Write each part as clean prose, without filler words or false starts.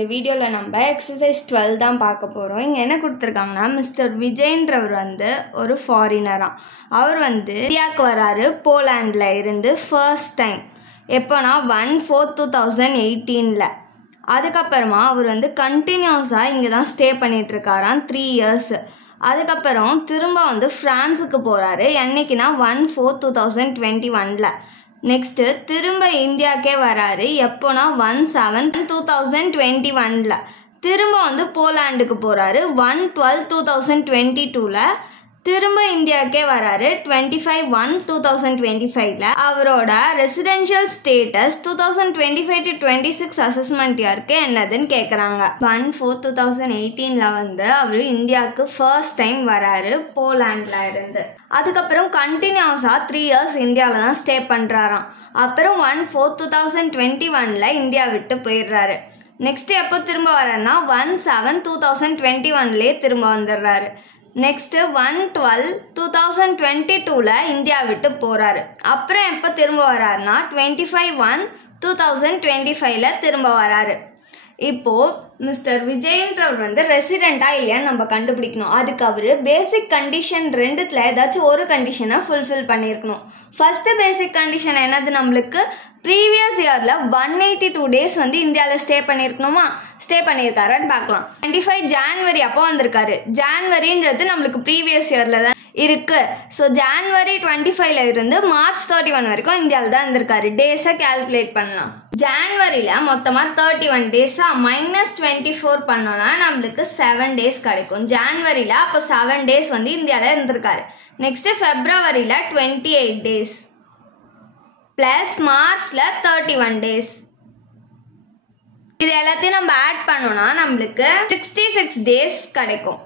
இந்த வீடியோவில் நம்ம எக்ஸசைஸ் 12 தான் பார்க்க போகிறோம். இங்கே என்ன கொடுத்துருக்காங்கன்னா, மிஸ்டர் விஜய்ன்றவர் ஒரு ஃபாரினராக அவர் இந்தியாவுக்கு வராரு போலாண்டில் இருந்து ஃபர்ஸ்ட் டைம். எப்போனா 1/4/2018. அதுக்கப்புறமா அவர் கண்டினியூஸாக இங்கே தான் ஸ்டே பண்ணிகிட்ருக்காராம் 3 இயர்ஸ். அதுக்கப்புறம் திரும்ப ஃப்ரான்ஸுக்கு போகிறாரு. என்னைக்குன்னா 1/4/2021. நெக்ஸ்ட்டு திரும்ப இந்தியாவுக்கே வராரு. எப்போனா 1/7/2021. திரும்ப போலாண்டுக்கு போகிறாரு. 1/12/2022. திரும்ப இந்தியாவுக்கே வராரு. 25/1/2025. அவரோட ரெசிடென்ஷியல் ஸ்டேட்டஸ் 2025-26 அசஸ்மெண்ட் இயருக்கு என்னதுன்னு கேட்குறாங்க. 1/4/2018 அவர் இந்தியாவுக்கு ஃபர்ஸ்ட் டைம் வராரு போலாண்டில் இருந்து. அதுக்கப்புறம் கண்டினியூஸாக 3 இயர்ஸ் இந்தியாவில் தான் ஸ்டே பண்ணுறாராம். அப்புறம் 1/4/2021 இந்தியா விட்டு போயிடுறாரு. நெக்ஸ்ட் எப்போ திரும்ப வர்றாருன்னா 1/7/2021 திரும்ப வந்துடுறாரு. நெக்ஸ்ட்டு 1/12/2022 இந்தியா விட்டு போகிறாரு. அப்புறம் எப்போ திரும்ப வராருன்னா 25/1/2025 திரும்ப வராரு. இப்போது மிஸ்டர் விஜய்ன்றவர் ரெசிடெண்ட்டாக இல்லையான்னு நம்ம கண்டுபிடிக்கணும். அதுக்கு அவர் பேசிக் கண்டிஷன் 2ல் ஏதாச்சும் ஒரு கண்டிஷனை ஃபுல்ஃபில் பண்ணியிருக்கணும். ஃபஸ்ட்டு பேசிக் கண்டிஷன் என்னது, நம்மளுக்கு ப்ரீவியஸ் இயரில் 182 டேஸ் இந்தியாவில் ஸ்டே பண்ணியிருக்கணுமா? ஸ்டே பண்ணியிருக்காரான்னு பார்க்கலாம். 25 ஜான்வரி அப்போ வந்திருக்காரு. ஜான்வரின்றது நம்மளுக்கு ப்ரீவியஸ் இயரில் தான் இருக்குது. ஸோ ஜான்வரி 25 இருந்து மார்ச் 31 வரைக்கும் இந்தியாவில் தான் இருந்திருக்காரு. டேஸை கேல்குலேட் பண்ணலாம். ஜான்வரியில் மொத்தமாக 31 டேஸாக -24 பண்ணோன்னா நம்மளுக்கு 7 டேஸ் கிடைக்கும். ஜான்வரியில் அப்போ 7 டேஸ் இந்தியாவில் இருந்திருக்காரு. நெக்ஸ்ட்டு ஃபெப்ரவரியில் 28 டேஸ் ப்ளஸ் மார்ச்சில் 31 டேஸ். இது எல்லாத்தையும் நம்ம ஆட் பண்ணோன்னா நம்மளுக்கு 66 டேஸ் கிடைக்கும்.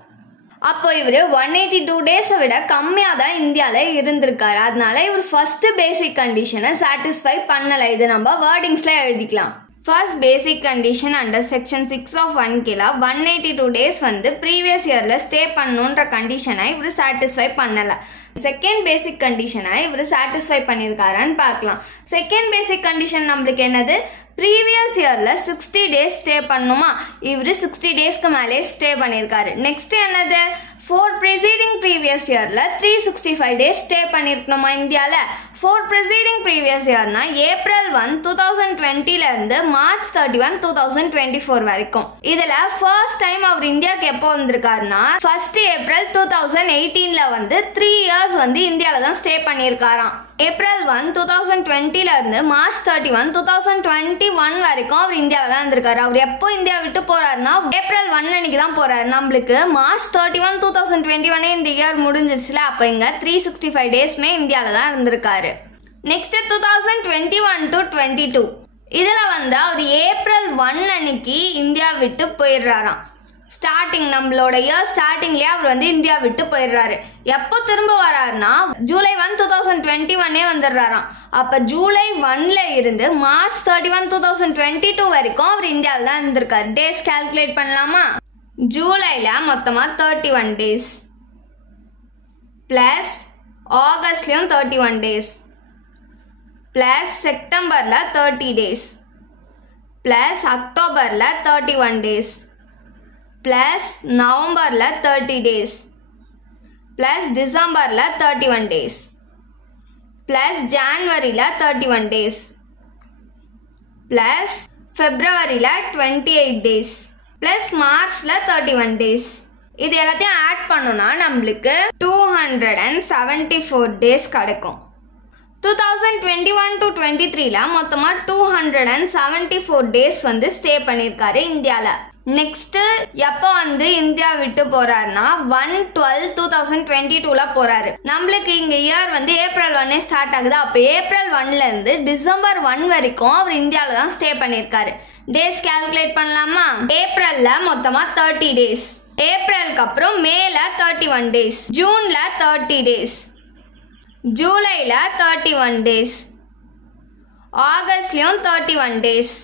அப்போ இவர் 182 டேஸை விட கம்மியாக தான் இந்தியாவில் இருந்திருக்காரு. அதனால இவர் ஃபர்ஸ்ட் பேசிக் கண்டிஷனை சாட்டிஸ்ஃபை பண்ணலை. இது நம்ம வேர்டிங்ஸில் எழுதிக்கலாம். First basic condition under section 6 of 1K 182 days previous இயரில் ஸ்டே பண்ணணுன்ற கண்டிஷனை இவர் சாட்டிஸ்ஃபை பண்ணலை. செகண்ட் பேசிக் கண்டிஷனை இவர் சாட்டிஸ்ஃபை பண்ணியிருக்காரான்னு பார்க்கலாம். செகண்ட் பேசிக் கண்டிஷன் நம்மளுக்கு என்னது, ப்ரீவியஸ் இயரில் 60 டேஸ் ஸ்டே பண்ணணுமா? இவர் 60 டேஸ்க்கு மேலே ஸ்டே பண்ணியிருக்காரு. நெக்ஸ்ட் என்னது, 4 ப்ரிசீடிங் ப்ரீவியஸ் இயரில் 365 டேஸ் ஸ்டே பண்ணியிருக்கணுமா இந்தியாவில்? 4 ப்ரிசீடிங் ப்ரீவியஸ் இயர்னா April 1, 2020 இருந்து March 31, 2024 வரைக்கும். இதில் ஃபர்ஸ்ட் டைம் அவர் இந்தியாவுக்கு எப்போ வந்திருக்காருன்னா 1 April 2018 3 இயர்ஸ் இந்தியாவில் தான் ஸ்டே பண்ணியிருக்காராம். April 1, 2020 இருந்து March 31, 2021 வரைக்கும் அவர் இந்தியாவில் தான் இருந்திருக்காரு. அவர் எப்போ இந்தியா விட்டு போறாருன்னா April 1 அன்னைக்கு தான் போறாரு. நம்மளுக்கு March 31, 2021 இந்த இயர் முடிஞ்சிருச்சுல. அப்போ இங்கே 365 டேஸ்மே இந்தியாவில் தான் இருந்திருக்காரு. நெக்ஸ்ட் 2021 to 22 இதில் அவர் April 1 அன்னைக்கு இந்தியா விட்டு போயிடுறாராம். ஸ்டார்டிங் நம்மளோட இயர் ஸ்டார்டிங்லேயே அவர் இந்தியா விட்டு போயிடுறாரு. எப்போ திரும்ப வராருன்னா July 1, 2021 வந்துடுறாராம். அப்போ July 1 இருந்து March 31, 2022 வரைக்கும் அவர் இந்தியாவில் தான் இருந்திருக்காரு. டேஸ் கால்குலேட் பண்ணலாமா? ஜூலையில் மொத்தமாக 31 டேஸ் ப்ளஸ் ஆகஸ்ட்லேயும் 31 டேஸ் ப்ளஸ் செப்டம்பரில் 30 டேஸ் ப்ளஸ் அக்டோபரில் 31 டேஸ் ப்ளஸ் நவம்பரில் 30 டேஸ் ப்ளஸ் டிசம்பரில் 31 டேஸ் ப்ளஸ் ஜான்வரியில் 31 டேஸ் ப்ளஸ் ஃபெப்ரவரியில் 28 டேஸ் ப்ளஸ் மார்ச்சில் 31 டேஸ். இது எல்லாத்தையும் ஆட் பண்ணோன்னா நம்மளுக்கு 274 டேஸ் கிடைக்கும். 2021 to 23 மொத்தமாக 274 டேஸ் ஸ்டே பண்ணியிருக்காரு இந்தியாவில். நெக்ஸ்ட்டு எப்போ இந்தியா விட்டு போகிறாருன்னா 1/12/2022 போகிறாரு. நம்மளுக்கு இங்கே இயர் April 1 ஸ்டார்ட் ஆகுது. அப்போ April 1 December 1 வரைக்கும் அவர் இந்தியாவில் தான் ஸ்டே பண்ணியிருக்காரு. டேஸ் கால்குலேட் பண்ணலாமா? ஏப்ரலில் மொத்தமாக 30 டேஸ், ஏப்ரலுக்கு அப்புறம் மேல 31 டேஸ், ஜூனில் 30 டேஸ், ஜூலையில் 31 டேஸ், ஆகஸ்ட்லேயும் 31 டேஸ்,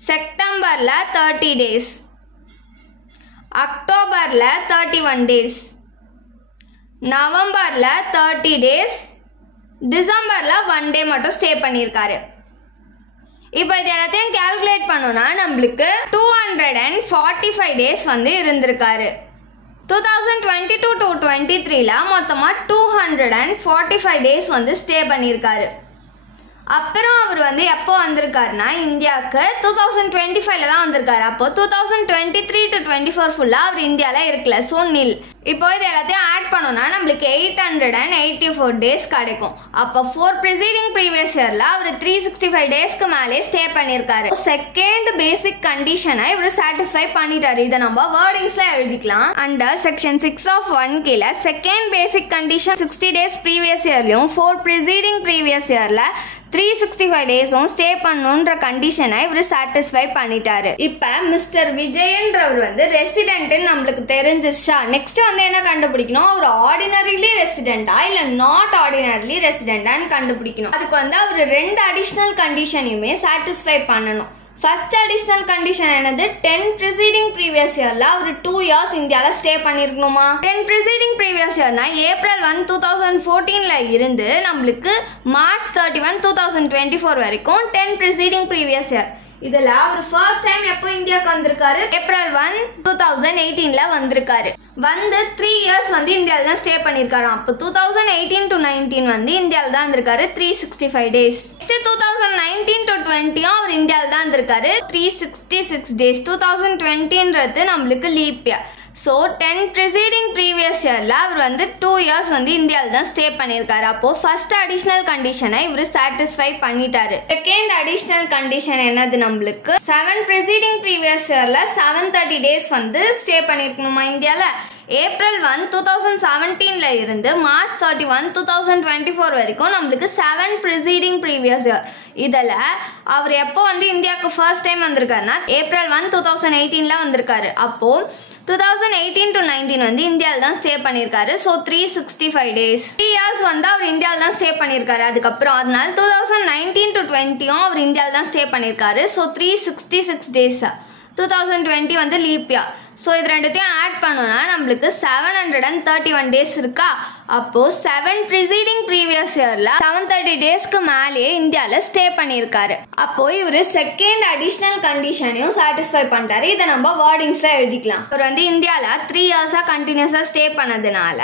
செப்டம்பரில் 30 டேஸ், அக்டோபரில் 31 டேஸ், நவம்பரில் 30 டேஸ், டிசம்பரில் 1 டே மட்டும் ஸ்டே பண்ணியிருக்காரு. இப்போ இது எல்லாத்தையும் கால்குலேட் பண்ணோம்னா நம்மளுக்கு 245 டேஸ் வந்து இருந்திருக்காரு. 2022 to 23ல மொத்தமாக 245 டேஸ் வந்து ஸ்டே பண்ணியிருக்காரு. அப்புறம் அவர் வந்து எப்போ வந்திருக்காருன்னா இந்தியாவுக்கு 2025ல தான் வந்திருக்காரு. அப்போ 2023 to 24 ஃபுல்லாக அவர் இந்தியாவில் இருக்கல. ஸோ நில். இப்போ இது எல்லாத்தையும் ஆட் பண்ணோம்னா நம்மளுக்கு 884 டேஸ் கிடைக்கும். அப்போ 4 ப்ரிசீடிங் ப்ரீவியஸ் இயரில் அவர் 365 டேஸ்க்கு மேலே ஸ்டே பண்ணியிருக்காரு. செகண்ட் பேசிக் கண்டிஷனை இவர் சாட்டிஸ்ஃபை பண்ணிட்டாரு. இதை நம்ம வேர்டிங்ஸில் எழுதிக்கலாம். அண்டர் செக்ஷன் 6 of 1 கீழே second basic condition 60 days previous இயர்லையும் 4 ப்ரிசீடிங் ப்ரீவியஸ் இயரில் 365 டேஸும் ஸ்டே பண்ணுன்ற கண்டிஷனை இவர் சாட்டிஸ்ஃபை பண்ணிட்டாரு. இப்போ மிஸ்டர் விஜயன்றவர் வந்து ரெசிடென்ட்னு நம்மளுக்கு தெரிஞ்சிச்சா. நெக்ஸ்ட் வந்து என்ன கண்டுபிடிக்கணும், அவர் ஆர்டினரிலி ரெசிடென்டா இல்லை நாட் ஆர்டினரிலி ரெசிடென்டான்னு கண்டுபிடிக்கணும். அதுக்கு வந்து அவர் 2 அடிஷ்னல் கண்டிஷனையுமே சாட்டிஸ்ஃபை பண்ணணும். ஃபர்ஸ்ட் அடிஷ்னல் கண்டிஷன் என்னது, 10 ப்ரிசீடிங் ப்ரீவியஸ் இயர்ல அவர் 2 இயர்ஸ் இந்தியாவில் ஸ்டே பண்ணிருக்கணுமா. 10 ப்ரிசீடிங் ப்ரீவியஸ் இயர்னா April 1, 2014ல இருந்து நம்மளுக்கு March 31, 2024 வரைக்கும் 10 ப்ரிசீடிங் ப்ரீவியஸ் இயர். இதில் அவர் ஃபர்ஸ்ட் டைம் எப்போ இந்தியாவுக்கு வந்திருக்காரு, April 1, 2018ல வந்திருக்காரு. வந்து 3 இயர்ஸ் வந்து இந்தியாவில் தான் ஸ்டே பண்ணியிருக்காரு. அப்போ 2018 to 19 வந்து இந்தியாவில் தான் இருந்திருக்காரு 365 டேஸ். நெக்ஸ்ட் 2019 to 20 அவர் இந்தியாவில் தான் இருந்திருக்காரு 366 டேஸ். 2020ன்றது நம்மளுக்கு leap year. So 10 preceding previous இயரில் அவர் வந்து 2 இயர்ஸ் வந்து இந்தியாவில் தான் ஸ்டே பண்ணியிருக்காரு. அப்போது ஃபர்ஸ்ட் அடிஷ்னல் கண்டிஷனை இவர் சாட்டிஸ்ஃபை பண்ணிட்டாரு. செகண்ட் அடிஷ்னல் கண்டிஷன் என்னது, நம்மளுக்கு 7 ப்ரிசீடிங் ப்ரீவியஸ் இயரில் 730 டேஸ் வந்து ஸ்டே பண்ணியிருக்கணுமா இந்தியாவில். April 1, 2017ல இருந்து March 31, 2024 வரைக்கும் நம்மளுக்கு 7 ப்ரிசீடிங் ப்ரீவியஸ் இயர். இதில் அவர் எப்போ வந்து இந்தியாவுக்கு ஃபர்ஸ்ட் டைம் வந்திருக்காருன்னா April 1, 2018ல வந்திருக்காரு. அப்போது 2018 to 19 வந்து இந்தியாவில் தான் ஸ்டே பண்ணியிருக்காரு. So 365 days. 3 இயர்ஸ் வந்து அவர் இந்தியாவில் தான் ஸ்டே பண்ணியிருக்காரு. அதுக்கப்புறம் அதனால 2019 to 20 அவர் இந்தியாவில் தான் ஸ்டே பண்ணியிருக்காரு. So 366 days. 2020 வந்து லீப் இயர். ஸோ இது ரெண்டுத்தையும் ஆட் பண்ணோன்னா நம்மளுக்கு 731 டேஸ் இருக்கா. அப்போது 7 ப்ரிசீடிங் ப்ரீவியஸ் இயரில் 730 டேஸ்க்கு மேலேயே இந்தியாவில் ஸ்டே பண்ணியிருக்காரு. அப்போது இவர் செகண்ட் அடிஷ்னல் கண்டிஷனையும் சாட்டிஸ்ஃபை பண்ணிட்டாரு. இதை நம்ம வேர்டிங்ஸில் எழுதிக்கலாம். அவர் வந்து இந்தியாவில் 3 இயர்ஸாக கண்டினியூஸாக ஸ்டே பண்ணதுனால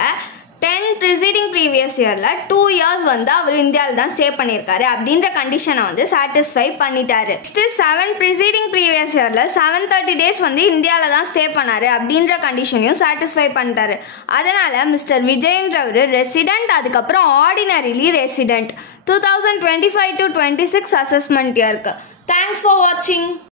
10 ப்ரிசீடிங் ப்ரீவியஸ் இயரில் 2 இயர்ஸ் வந்து அவர் இந்தியாவில் தான் ஸ்டே பண்ணியிருக்காரு அப்படின்ற கண்டிஷனை வந்து சாட்டிஸ்ஃபை பண்ணிட்டாரு. நெக்ஸ்ட் 7 ப்ரிசீடிங் ப்ரீவியஸ் இயரில் 730 டேஸ் வந்து இந்தியாவில் தான் ஸ்டே பண்ணாரு அப்படின்ற கண்டிஷனையும் சாட்டிஸ்ஃபை பண்ணிட்டாரு. அதனால மிஸ்டர் விஜயன்றவர் ரெசிடென்ட், அதுக்கப்புறம் ஆர்டினரிலி ரெசிடென்ட் 2025 to 26 அசஸ்மெண்ட் இயருக்கு. தேங்க்ஸ் ஃபார் வாட்சிங்.